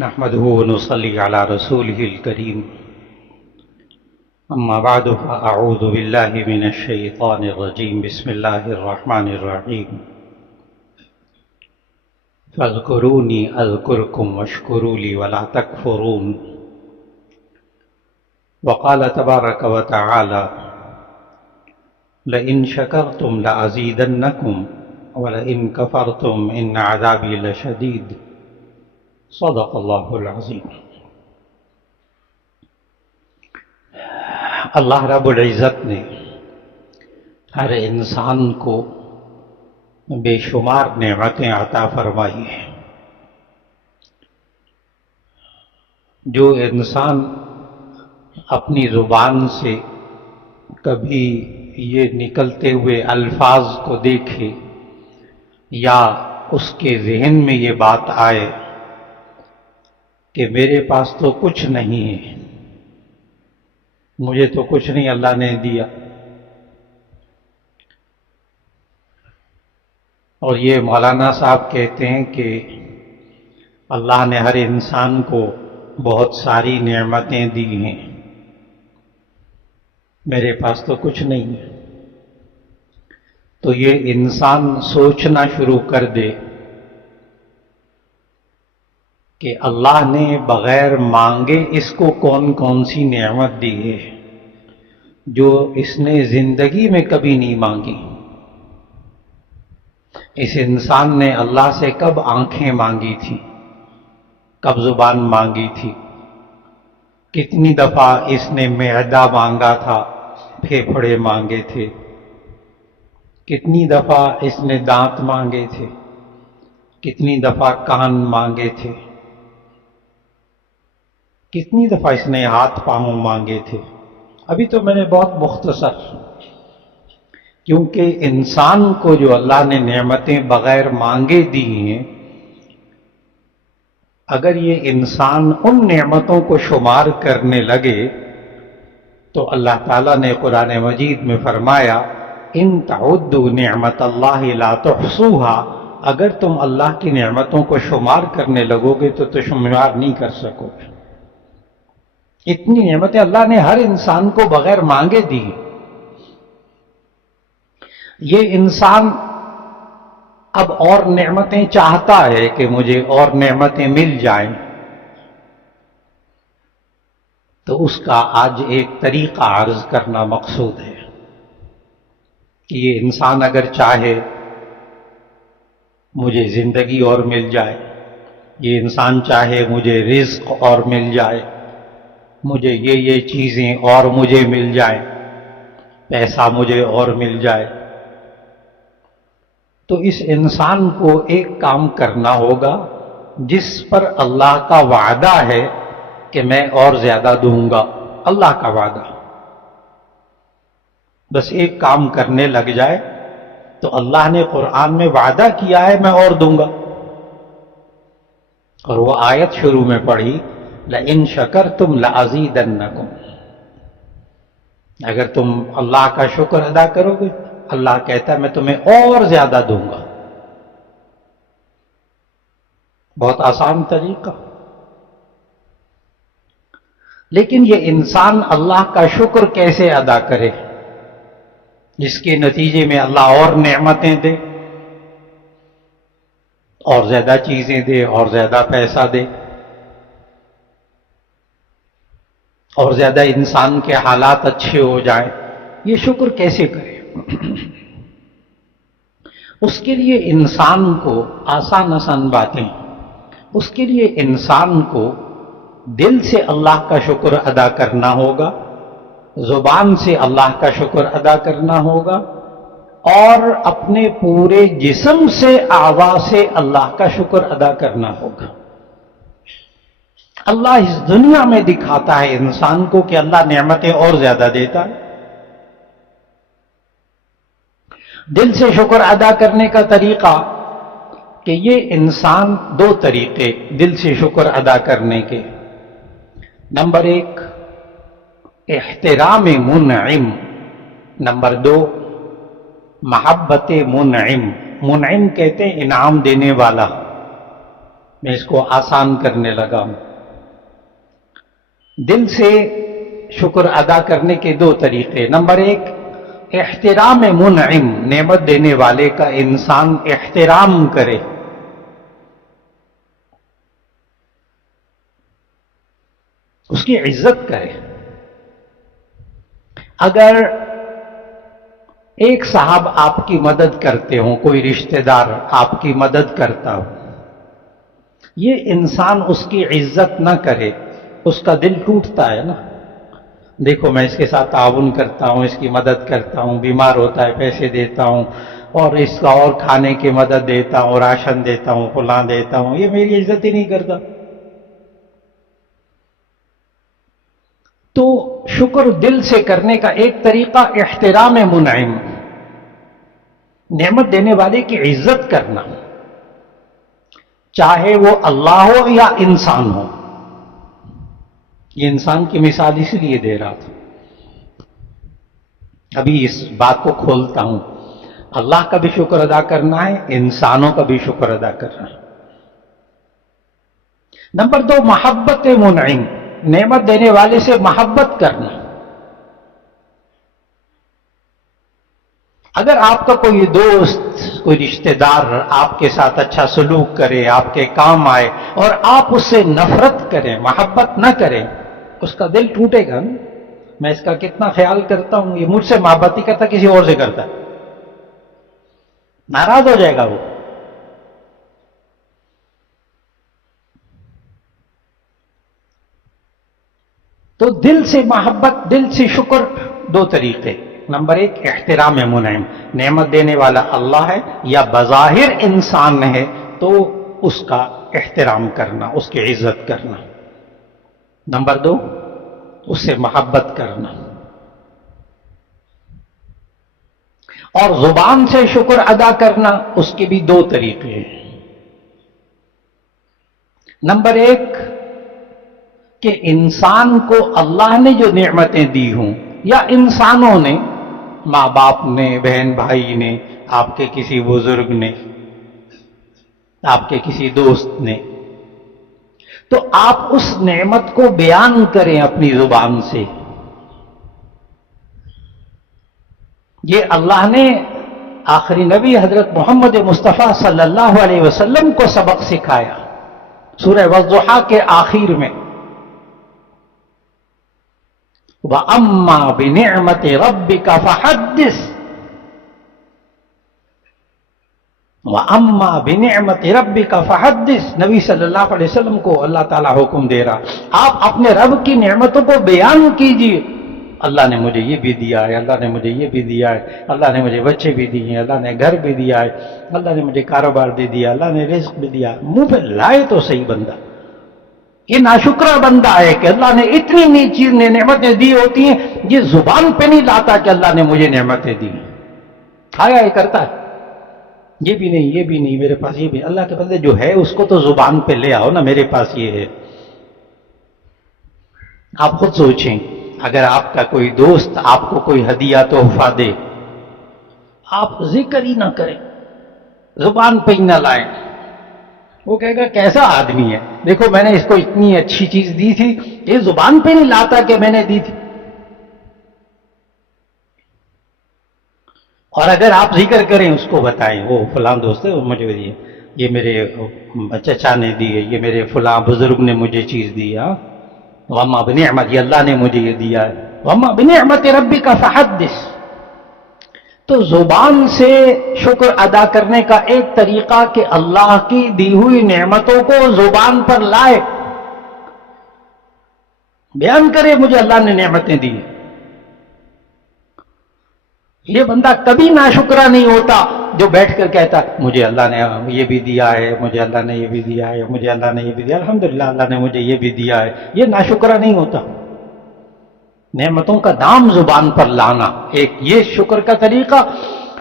نحمده ونصلي على رسوله الكريم أما بعد فأعوذ بالله من الشيطان الرجيم بسم الله الرحمن الرحيم فاذكروني أذكركم واشكروا لي ولا تكفرون وقال تبارك وتعالى لئن شكرتم لأزيدنكم ولئن كفرتم إن عذابي لشديد صدق اللہ العظیم۔ اللہ رب العزت نے ہر انسان کو بے شمار نعمتیں عطا فرمائی ہیں۔ جو انسان اپنی زبان سے کبھی یہ نکلتے ہوئے الفاظ کو دیکھے یا اس کے ذہن میں یہ بات آئے کہ میرے پاس تو کچھ نہیں ہے، مجھے تو کچھ نہیں اللہ نے دیا، اور یہ مولانا صاحب کہتے ہیں کہ اللہ نے ہر انسان کو بہت ساری نعمتیں دی ہیں، میرے پاس تو کچھ نہیں ہے، تو یہ انسان سوچنا شروع کر دے کہ اللہ نے بغیر مانگے اس کو کون کون سی نعمت دی ہے جو اس نے زندگی میں کبھی نہیں مانگی۔ اس انسان نے اللہ سے کب آنکھیں مانگی تھی، کب زبان مانگی تھی، کتنی دفعہ اس نے معدہ مانگا تھا، پھیپھڑے مانگے تھے، کتنی دفعہ اس نے دانت مانگے تھے، کتنی دفعہ کان مانگے تھے، کتنی دفعہ اس نے ہاتھ پاؤں مانگے تھے۔ ابھی تو میں نے بہت مختصر، کیونکہ انسان کو جو اللہ نے نعمتیں بغیر مانگے دی ہیں، اگر یہ انسان ان نعمتوں کو شمار کرنے لگے تو اللہ تعالیٰ نے قرآن مجید میں فرمایا ان تعدوا نعمت اللہ لا تحصوها، اگر تم اللہ کی نعمتوں کو شمار کرنے لگو گے تو شمار نہیں کر سکو گے۔ اتنی نعمتیں اللہ نے ہر انسان کو بغیر مانگے دی۔ یہ انسان اب اور نعمتیں چاہتا ہے کہ مجھے اور نعمتیں مل جائیں، تو اس کا آج ایک طریقہ عرض کرنا مقصود ہے کہ یہ انسان اگر چاہے مجھے زندگی اور مل جائے، یہ انسان چاہے مجھے رزق اور مل جائے، مجھے یہ چیزیں اور مجھے مل جائیں، پیسہ مجھے اور مل جائے، تو اس انسان کو ایک کام کرنا ہوگا جس پر اللہ کا وعدہ ہے کہ میں اور زیادہ دوں گا۔ اللہ کا وعدہ، بس ایک کام کرنے لگ جائے تو اللہ نے قرآن میں وعدہ کیا ہے میں اور دوں گا، اور وہ آیت شروع میں پڑھی لئن شکرتم لازیدنکم، اگر تم اللہ کا شکر ادا کرو گے اللہ کہتا ہے میں تمہیں اور زیادہ دوں گا۔ بہت آسان طریقہ، لیکن یہ انسان اللہ کا شکر کیسے ادا کرے جس کے نتیجے میں اللہ اور نعمتیں دے، اور زیادہ چیزیں دے، اور زیادہ پیسہ دے، اور زیادہ انسان کے حالات اچھے ہو جائیں، یہ شکر کیسے کرے؟ اس کے لیے انسان کو آسان باتیں، اس کے لیے انسان کو دل سے اللہ کا شکر ادا کرنا ہوگا، زبان سے اللہ کا شکر ادا کرنا ہوگا، اور اپنے پورے جسم سے اعضاء سے اللہ کا شکر ادا کرنا ہوگا۔ اللہ اس دنیا میں دکھاتا ہے انسان کو کہ اللہ نعمتیں اور زیادہ دیتا ہے۔ دل سے شکر ادا کرنے کا طریقہ کہ یہ انسان دو طریقے دل سے شکر ادا کرنے کے، نمبر ایک احترام منعم، نمبر دو محبت منعم۔ منعم کہتے ہیں انعام دینے والا، میں اس کو آسان کرنے لگا ہوں۔ دل سے شکر ادا کرنے کے دو طریقے۔ نمبر ایک، احترام منعم، نعمت دینے والے کا انسان احترام کرے، اس کی عزت کرے۔ اگر ایک صاحب آپ کی مدد کرتے ہوں، کوئی رشتہ دار آپ کی مدد کرتا ہو، یہ انسان اس کی عزت نہ کرے، اس کا دل ٹوٹتا ہے نا۔ دیکھو میں اس کے ساتھ تعاون کرتا ہوں، اس کی مدد کرتا ہوں، بیمار ہوتا ہے پیسے دیتا ہوں، اور اس کا اور کھانے کی مدد دیتا ہوں، راشن دیتا ہوں، فلاں دیتا ہوں، یہ میری عزت ہی نہیں کرتا۔ تو شکر دل سے کرنے کا ایک طریقہ احترام منعم، نعمت دینے والے کی عزت کرنا، چاہے وہ اللہ ہو یا انسان ہو۔ یہ انسان کی مثال اس لیے دے رہا تھا، ابھی اس بات کو کھولتا ہوں۔ اللہ کا بھی شکر ادا کرنا ہے، انسانوں کا بھی شکر ادا کرنا ہے۔ نمبر دو، محبت منعم، نعمت دینے والے سے محبت کرنا۔ اگر آپ کا کوئی دوست، کوئی رشتہ دار آپ کے ساتھ اچھا سلوک کرے، آپ کے کام آئے، اور آپ اس سے نفرت کریں، محبت نہ کریں، اس کا دل ٹوٹے گا نا۔ میں اس کا کتنا خیال کرتا ہوں، یہ مجھ سے محبت ہی کرتا، کسی اور سے کرتا، ناراض ہو جائے گا وہ۔ تو دل سے محبت، دل سے شکر، دو طریقے۔ نمبر ایک، احترام منعم، نعمت دینے والا اللہ ہے یا بظاہر انسان ہے تو اس کا احترام کرنا، اس کی عزت کرنا۔ نمبر دو، اس سے محبت کرنا۔ اور زبان سے شکر ادا کرنا، اس کے بھی دو طریقے ہیں۔ نمبر ایک، کہ انسان کو اللہ نے جو نعمتیں دی ہوں، یا انسانوں نے، ماں باپ نے، بہن بھائی نے، آپ کے کسی بزرگ نے، آپ کے کسی دوست نے، تو آپ اس نعمت کو بیان کریں اپنی زبان سے۔ یہ اللہ نے آخری نبی حضرت محمد مصطفیٰ صلی اللہ علیہ وسلم کو سبق سکھایا سورہ والضحیٰ کے آخر میں، وَأَمَّا بِنِعْمَةِ رَبِّكَ فَحَدِّثْ، وَأَمَّا بِنِعْمَةِ رَبِّكَ فَحَدِّثْ۔ نبی صلی اللہ علیہ وسلم کو اللہ تعالیٰ حکم دے رہا، آپ اپنے رب کی نعمتوں کو بیان کیجیے۔ اللہ نے مجھے یہ بھی دیا ہے، اللہ نے مجھے یہ بھی دیا ہے، اللہ نے مجھے بچے بھی دیے ہیں، اللہ نے گھر بھی دیا ہے، اللہ نے مجھے کاروبار بھی دیا، اللہ نے رزق بھی دیا۔ منہ پہ لائے تو صحیح بندہ، یہ ناشکرا بندہ ہے کہ اللہ نے اتنی چیز نعمتیں دی ہوتی ہیں، یہ زبان پہ نہیں لاتا کہ اللہ نے مجھے نعمتیں دی۔ کھایا یہ کرتا ہے، یہ بھی نہیں، یہ بھی نہیں، میرے پاس یہ بھی۔ اللہ کے بندے جو ہے اس کو تو زبان پہ لے آؤ نا، میرے پاس یہ ہے۔ آپ خود سوچیں، اگر آپ کا کوئی دوست آپ کو کوئی ہدیہ تحفہ دے، آپ ذکر ہی نہ کریں، زبان پہ ہی نہ لائیں، وہ کہے گا کیسا آدمی ہے، دیکھو میں نے اس کو اتنی اچھی چیز دی تھی، یہ زبان پہ نہیں لاتا کہ میں نے دی تھی۔ اور اگر آپ ذکر کریں، اس کو بتائیں، وہ فلاں دوست ہے، وہ مجھے دیے، یہ میرے چچا نے دی ہے، یہ میرے فلاں بزرگ نے مجھے چیز دی ہے، وَأَمَّا بِنِعْمَتِ، یہ اللہ نے مجھے یہ دیا ہے، وَأَمَّا بِنِعْمَتِ رَبِّكَ فَحَدِّثْ۔ تو زبان سے شکر ادا کرنے کا ایک طریقہ کہ اللہ کی دی ہوئی نعمتوں کو زبان پر لائے، بیان کرے مجھے اللہ نے نعمتیں دی۔ یہ بندہ کبھی ناشکرا نہیں ہوتا جو بیٹھ کر کہتا مجھے اللہ نے یہ بھی دیا ہے، مجھے اللہ نے یہ بھی دیا ہے، مجھے اللہ نے یہ بھی دیا، الحمدللہ اللہ نے مجھے یہ بھی دیا ہے۔ یہ ناشکرا نہیں ہوتا۔ نعمتوں کا نام زبان پر لانا ایک یہ شکر کا طریقہ۔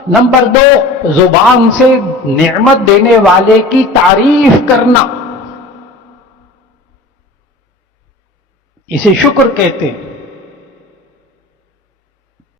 نمبر دو، زبان سے نعمت دینے والے کی تعریف کرنا، اسے شکر کہتے ہیں۔